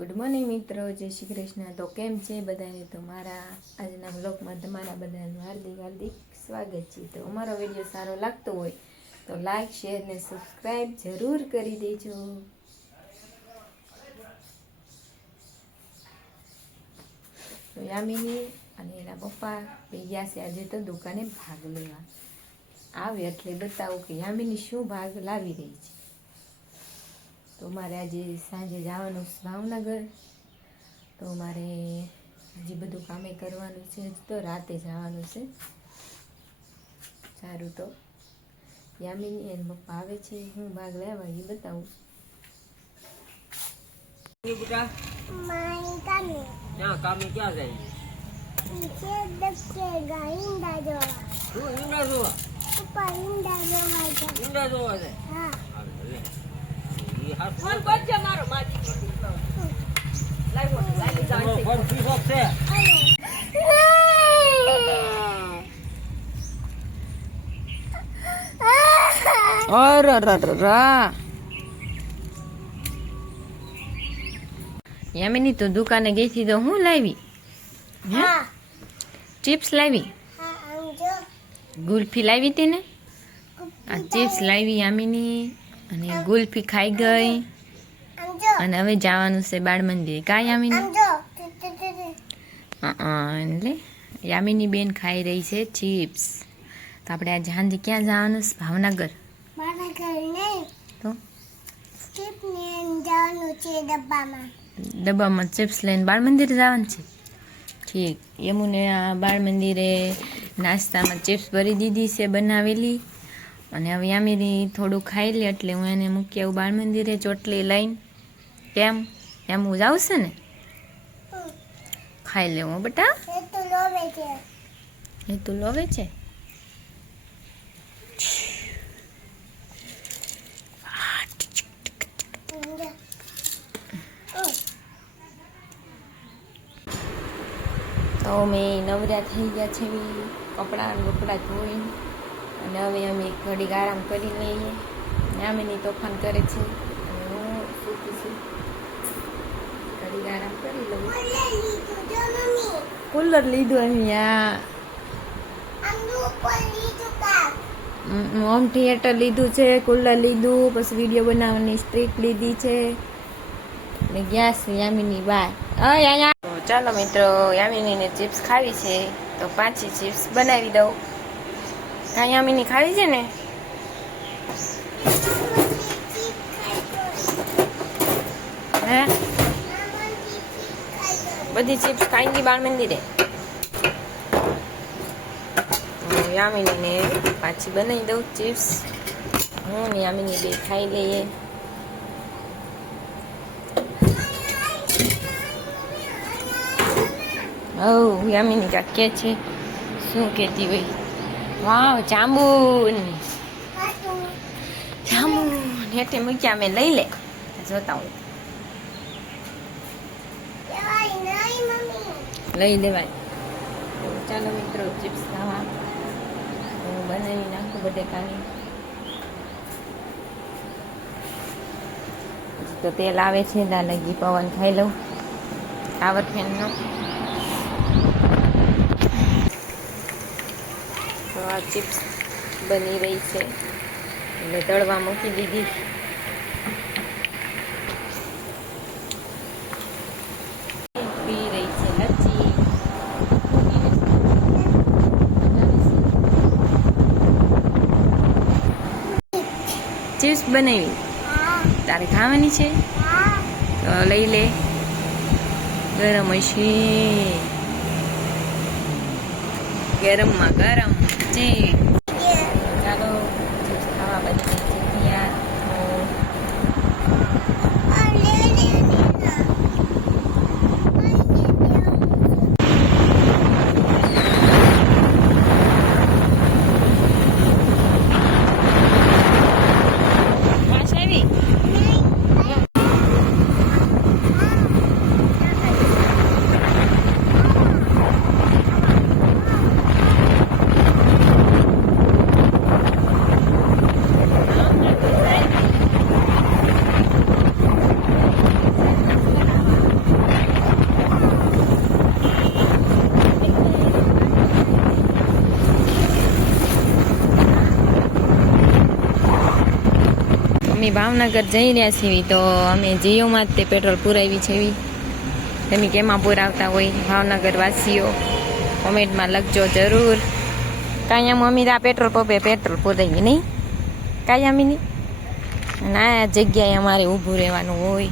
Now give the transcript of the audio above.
Good morning મિત્રો, જય શ્રી કૃષ્ણ। તો કેમ છે બધાને? તો મારા આજના બ્લોગમાં તમારા બધાનું હાર્દિક હાર્દિક સ્વાગત છે। તો અમારો વિડીયો સારો લાગતો હોય તો લાઈક શેર ને સબસ્ક્રાઈબ જરૂર કરી દેજો। તો યામિની અને એના પપ્પા ગયા છે આજે તો દુકાને ભાગ લેવા। આવે એટલે બતાવું કે યામિની શું ભાગ લાવી રહી છે। તો મારે આજે સાંજે જવાનું છે ભાવનગર। તો મારે હજી બધું કામે કરવાનું છે, તો રાતે જવાનું છે। સારું, તો યામિની એન પપ્પા આવે છે, હું ભાગ લેવા એ બતાવું। बेटा क्या काम में क्या जाए पीछे दबकेगा इंडा जोवा तू इंडा जोवा ऊपर इंडा जोवा है इंडा जोवा है हाँ अरे ये हाथ फोन बच्चे मारो माजी लाइव जान फोन स्विच ऑफ से और યામિની તો દુકાને ગઈ હતી, તો હું લાવી? हाँ ચિપ્સ લાવી, हाँ अंजो ગુલ્ફી લાવી હતી ને? આ ચિપ્સ લાવી યામિની, અને ગુલ્ફી ખાઈ ગઈ, अंजो અને હવે જવાનું છે બાળ મંદિરે। કા યામિની? अंजो એટલે યામિની બેન ખાઈ રહી છે ચિપ્સ। તો આપણે આજે સાંજે ક્યાં જવાનું છે? ભાવનગર। मारा घर नहीं તો स्किप ने जानो चे डब्बा में ડબ્બામાં ચિપ્સ લઈને બાળ મંદિરે જવાનું છે। ઠીક, યમુને આ બાળ મંદિરે નાસ્તામાં ચિપ્સ ભરી દીધી છે બનાવેલી, અને હવે યામિની થોડું ખાઈ લે એટલે હું એને મૂકી આવું બાળ મંદિરે ચોટલી લઈને। કેમ એમ હું જાઉં છે ને? ખાઈ લેવું બેટા। ये तो लोवे चे એ તું લોવે છે? તો અમે નવરા થઈ ગયા છે, કપડાં બપડા ધોઈને, અને હવે અમે ઘડીક આરામ કરી લઈએ। યામિની તોફાન કરે છે અને હું સૂતી છું, ઘડીક આરામ કરી લઉં। ले ली तो जो मम्मी કુલર લીધું અહીંયા, अंदू ऊपर ली तो का હોમ થિયેટર લીધું છે, કુલર લીધું, પછી વિડીયો બનાવવાની સ્ટ્રીક લીધી છે, ને ગયા છે યામિની બાર। તો ચાલો મિત્રો, યામિનીને ચિપ્સ ખાવી છે તો પાછી ચિપ્સ બનાવી દઉં। હા યામિની ખાવી છે ને? હે, બધી ચિપ્સ ખાઈ ગઈ બાળ મંદિરે? યામિનીને પાછી બનાવી દઉં ચિપ્સ, હું ને યામિની બે ખાઈ લઈએ। યામિની કાંક કે છે, શું કહેતી હોય? વાવ, જાંબુન જાંબુન હેઠે મૂક્યા, મેં લઈ લે, જોતા હોય नहीं मम्मी લઈ લેવાય। તો ચાલો મિત્રો, ચિપ્સ ખાવા હું બનાવી નાખું બટેકાની। તો તેલ આવે છે, દા લગી પવન ખાઈ લઉં આવર ફેનનો। તો આ ચિપ્સ બની રહી છે એટલે તળવા મૂકી દીધી। પી રહી છે લચ્છી। ચિપ્સ બનાવી, हाँ તારે ખાવાની છે हाँ તો લઈ લે, ગરમ હશે, ગરમમાં ગરમ ચીજ। ये ચાલો ચિપ્સ ખાવા બની ગઈ છે તૈયાર। ले लेना વાસ આવી? અમે ભાવનગર જઈ રહ્યા છીએ તો અમે જીઓમાં જ તે પેટ્રોલ પુરાવી છે એવી તમે કેમાં પુરાવતા હોય ભાવનગર વાસીઓ કોમેન્ટમાં લખજો જરૂર. કાંઈ મમ્મી આ પેટ્રોલ પંપે પેટ્રોલ પુરાવી નહીં કાંઈ અમીની અને આ જગ્યાએ અમારે ઊભું રહેવાનું હોય.